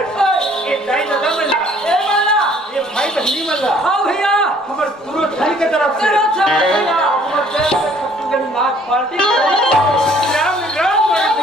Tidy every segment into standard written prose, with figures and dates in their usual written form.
ये दाई दादा मिल रहा ए वाला ये भाई बहनी मिल रहा हां भैया हमर पूरा थाई के तरफ से भैया हमर देश में छत्तीसगढ़ नाच पार्टी राम राम भैया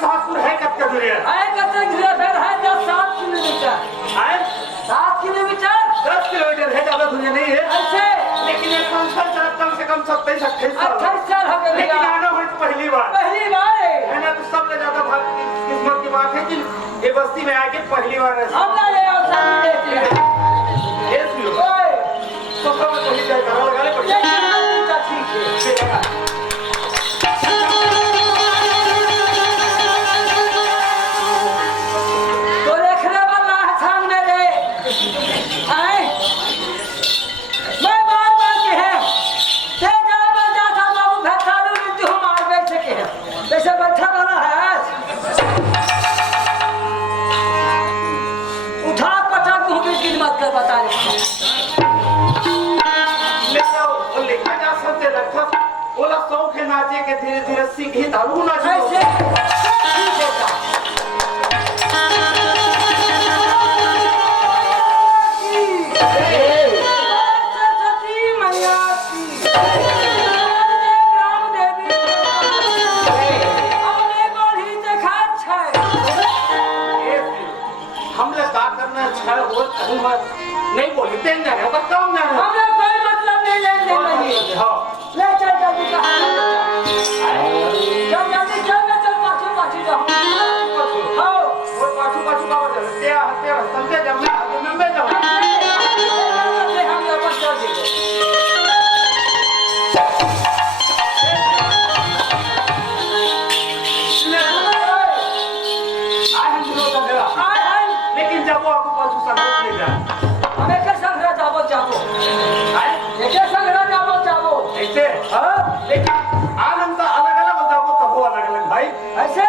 सातपुर है कब का दूरी है? कब तक दूरी है? 7 किलोमीटर। 7 किलोमीटर? 10 किलोमीटर है, ज्यादा दूरी नहीं है। ऐसे? लेकिन ये संसार चला कम से कम 27-28 साल। 28 साल हो गए। लेकिन आना हुआ पहली बार। पहली बार है ना? तो सबसे ज्यादा किस्मत की बात है कि ये बस्ती में आके पहली बार है। हम ना ये अवसर लेते हैं। ये सुनो। तो सब तो ही जाए घर लगा ले पड़ेगा। ठीक है। नाचे के धीरे धीरे सीखी तालू नाचे हमले का करना अच्छा वो नहीं बोली तेज ना है बताओ ना हमने कोई मतलब नहीं लेने वाली हां ले चल जल्दी कहां चल जल्दी चल ना चल पाछू पाछू जाओ हां वो पाछू पाछू का वजह से हते समझे जब मैं जाऊं हम लोग पर चल देंगे लेकिन जब वो आपको पाछू संग ले जा हमें के संग जाबो जाबो है के संग जाबो ऐसे हां लेकिन आज हम तो अलग-अलग जाबो तो वो अलग-अलग भाई ऐसे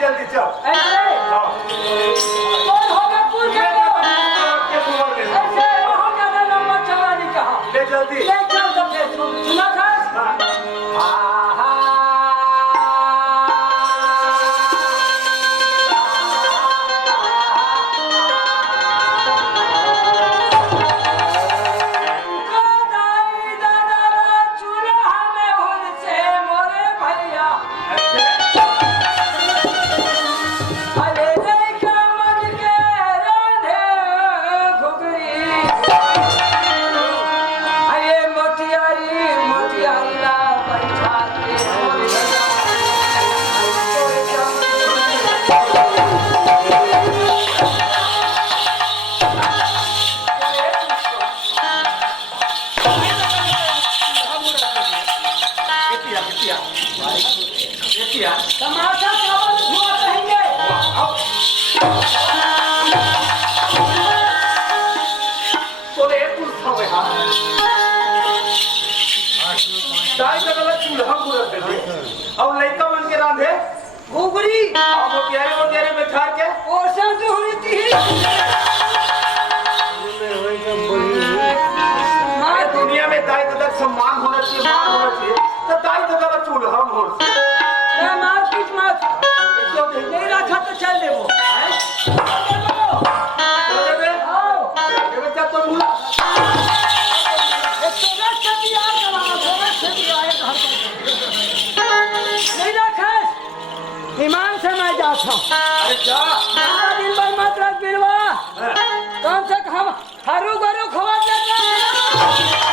जल्दी चल ऐसे हां कौन होगा पूछ के ऐसे बहुत ज्यादा लंबा चला नहीं कहा ले जल्दी ले चल तो फिर सुना था किया तमाशा चावल हुआ कहेंगे तो एक पुरुष था हाँ दाई जगह चूल्हा पूरा कर दे और लड़का मन के रांधे घुघरी और मोतियारे में ठार के पोषण तो होनी थी अरे दुनिया में दाई दादा सम्मान होना चाहिए मान होना चाहिए तो दाई दादा का चूल्हा होना चाहिए मैं मार पीट मार नहीं रखा तो चल दे वो तो भूला नहीं रखा ईमान से मैं जाता हूँ अरे जा दिन भर मत रख बिरवा कौन से हम हरू गरू खवा देता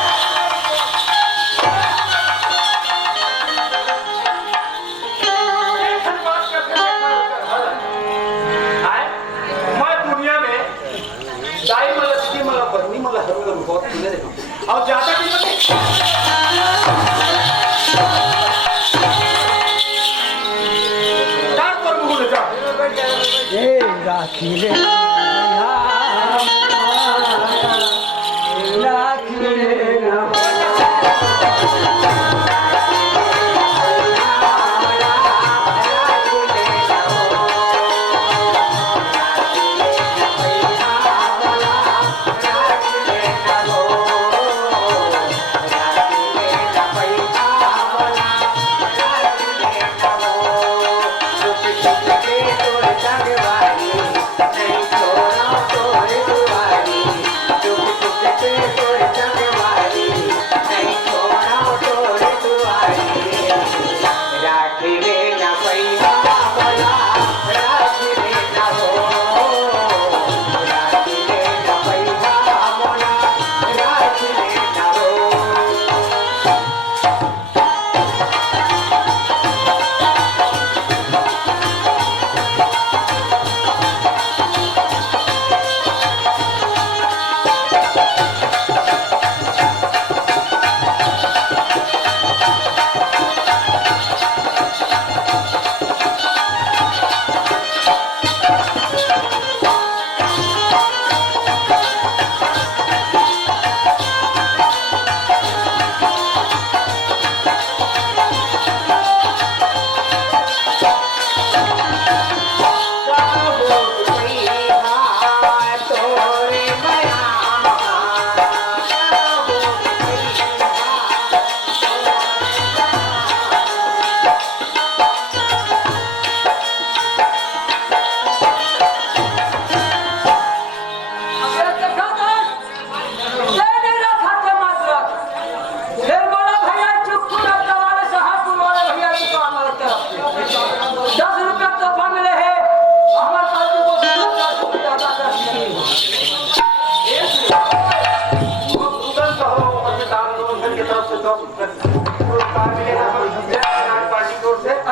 मैं दुनिया में दाई मतलब की मतलब पत्नी मतलब हरू गरू बहुत सुने देखो और ज्यादा राखी रे राखी रे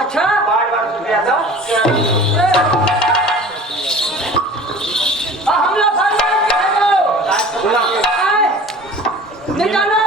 अच्छा बार बार शुक्रिया था हमला निकालो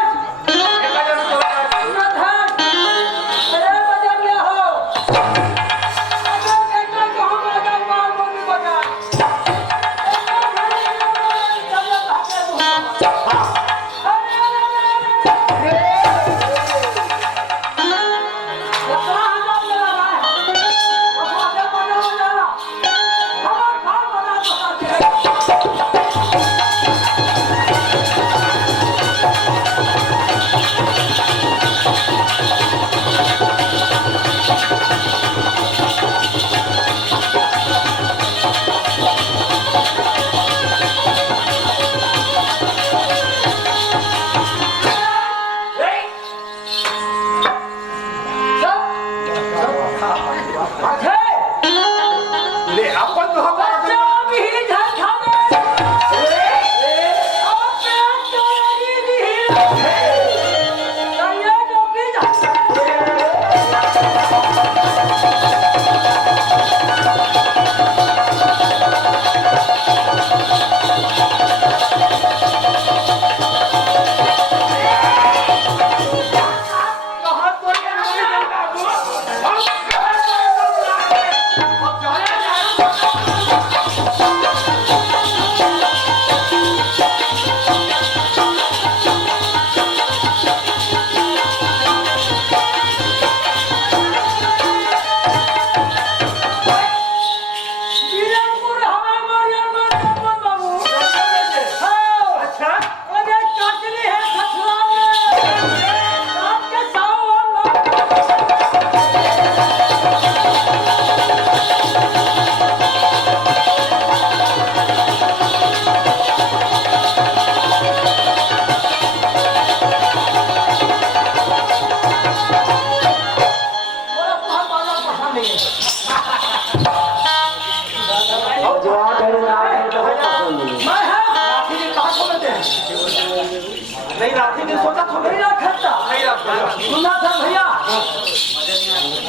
नहीं रखेंगे सोचा तो नहीं रखता नहीं रखा सुना था भैया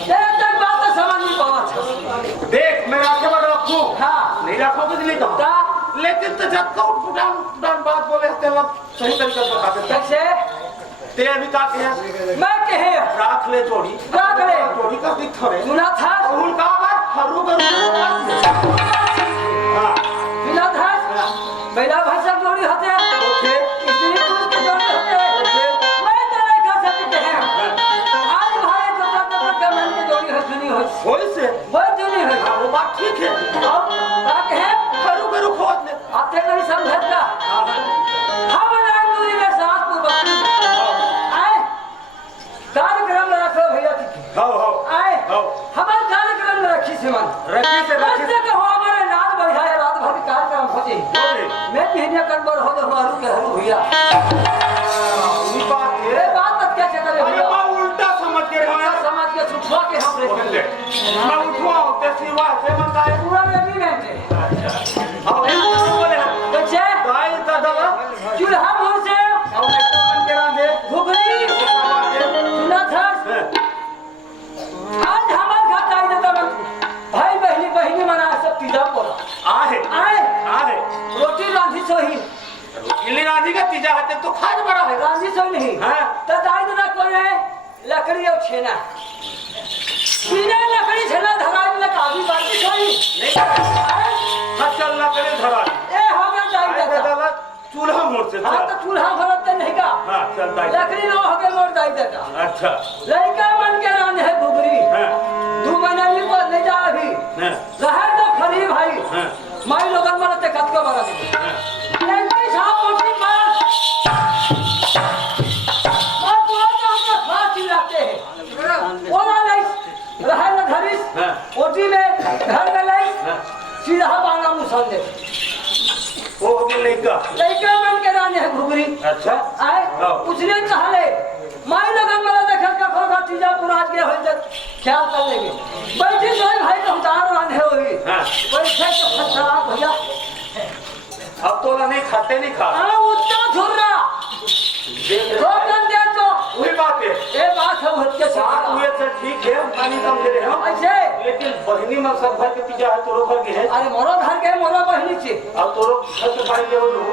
तेरे तक बात तो समझ नहीं पावा देख मैं आके बड़ा रखूं हाँ नहीं रखोगे तो नहीं ता तो लेकिन तो जब का उठान बात बोले ते वक्त सही तरीके से बता दे कैसे ते अभी का कहे मैं कहे राख ले जोड़ी राख ले जोड़ी का दिख थोड़े सुना था और का बात हरू करू हां सुना था महिला भाषा जोड़ी होते ओके स्त्री पुरुष के जोड़ी होते मैं तेरे का सत्य कहे आज भाई जो का मन की जोड़ी है सुनी हो होई से वो सुनी है हां वो बात ठीक है अब का कहे हरू करू खोद ले आते नहीं समझता हम नाम दूरी में साथ को बकरी आए कार्यक्रम में रखो भैया की हो आए हो हमारे कार्यक्रम में रखी से मन रखी से बच्चे कहो हमारे रात बढ़िया है रात भर की कार्यक्रम होते मैं पहले कंबर हो तो मारू के हरू भैया ये बात ये है बात मत कैसे करे अरे भैया बा उल्टा समझ के रहे क्या समाज के छुटवा के हम बोले रखेंगे मैं उठवा ते सिवा से मनता है पूरा रेडी रहते हां बोले बच्चे भाई दादा चूल्हा मोर से और एक मन के रांधे घुगरी सुना था आज हमारे घर जाई देता मन भाई बहनी मना सब पिज्जा पोला आहे आए रोटी रांधी सोही इली राधी का तीजा हाथे तो खाज बड़ा है रांधी सोही नहीं हां तो जाई देता कोई है लकड़ी और छेना बिना लकड़ी छेना धराई में काफी बाकी सोही नहीं चल लकड़े धरा ए हो गया जाई देता दादा चूल्हा मोड़ से हाँ तो चूल्हा भरत नहीं का हां चलता है लकड़ी ना हो गया मोड़ जाई देता अच्छा लड़का मन के रान है घुगरी हां 2 महीना नहीं पर नहीं जा अभी हां रहे तो खरी भाई हां माई लोगन मरते कत को मरते लेकिन साहब मोटी बात बात तो हम फांसी लाते हैं ओला नहीं रहे न घरिस हां ओटी में घर में नहीं सीधा बांगा मुसंदे वो हो गया लड़का मन के रान है घुगरी अच्छा आए हाँ। उसने कहले माई लोगन मला देखल का खोगा चीजा पुराज के होई तक ख्याल कर लेंगे बैठी सोई भाई तो उतार रांधे होई हां बैठे तो खतरा भैया अब तो नहीं खाते नहीं खा हां उतना झुर्रा रोकन दे तो वही बात है ए बात है उठ के साथ साथ हुए तो ठीक है पानी कम दे रहे हो ऐसे लेकिन बहनी में सब भर के पीछा है तोरो भर के है अरे मोरो घर के मोरो बहनी छे अब तोरो छत पाई के वो लोग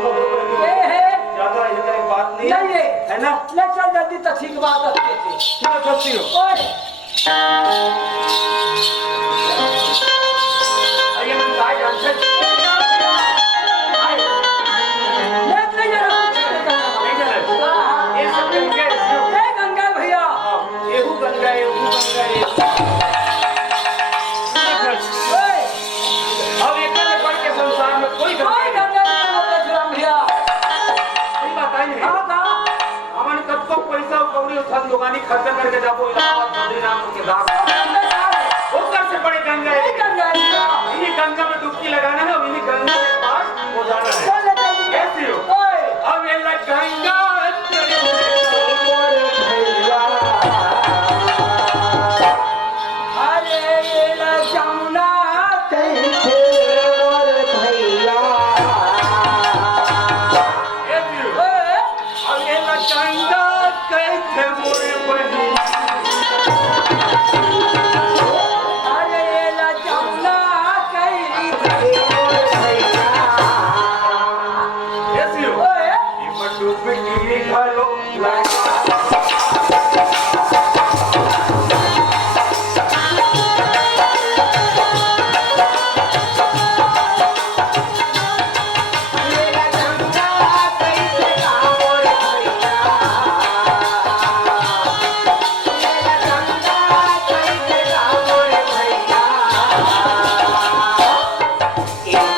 ए है ज्यादा ये करे बात नहीं नहीं है ना ले चल जल्दी तो ठीक बात है क्या करती हो ओए आइए मैं गाय जानते ले जरा नहीं जाना ये सब गंगा है ए गंगा भैया येहू गंगा ओए अब एक ने पढ़ के संसार में कोई कोई गंगा नहीं होता जुराम भैया कोई बात नहीं हां का हमन कब को पैसा कौड़ी उठा लोगानी खर्च करके जाबो इलाहाबाद बद्रीनाथ के दास वो कर से बड़े गंगा है गंगा इन्हीं गंगा में डुबकी लगाना है और इन्हीं गंगा के पास वो जाना है कैसे हो ओए अब ये लग गंगा अरे ये ला जमुना कैसे ओए अब ये लग गंगा कैसे मोरे बही अरे ये ला जमुना कैसे कैसे हो ओए ये मटूक में कीड़ी खा लो Yeah.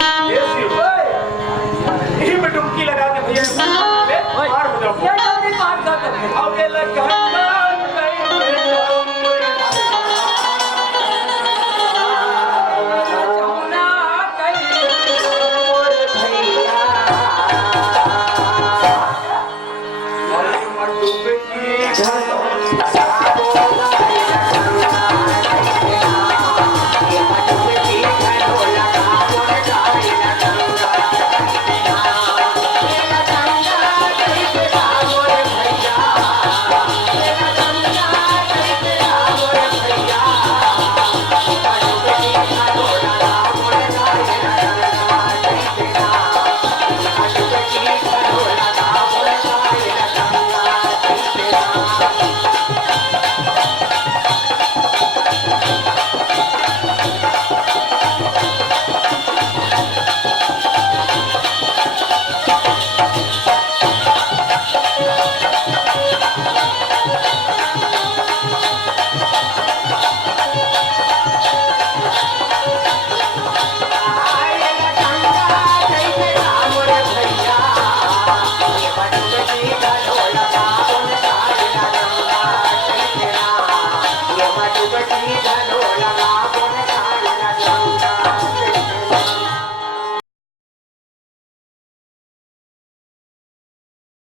ये शिव यही में डुबकी लगा के भैया पार हो जाओ ये जल्दी पार कर दे। अब ये लग गए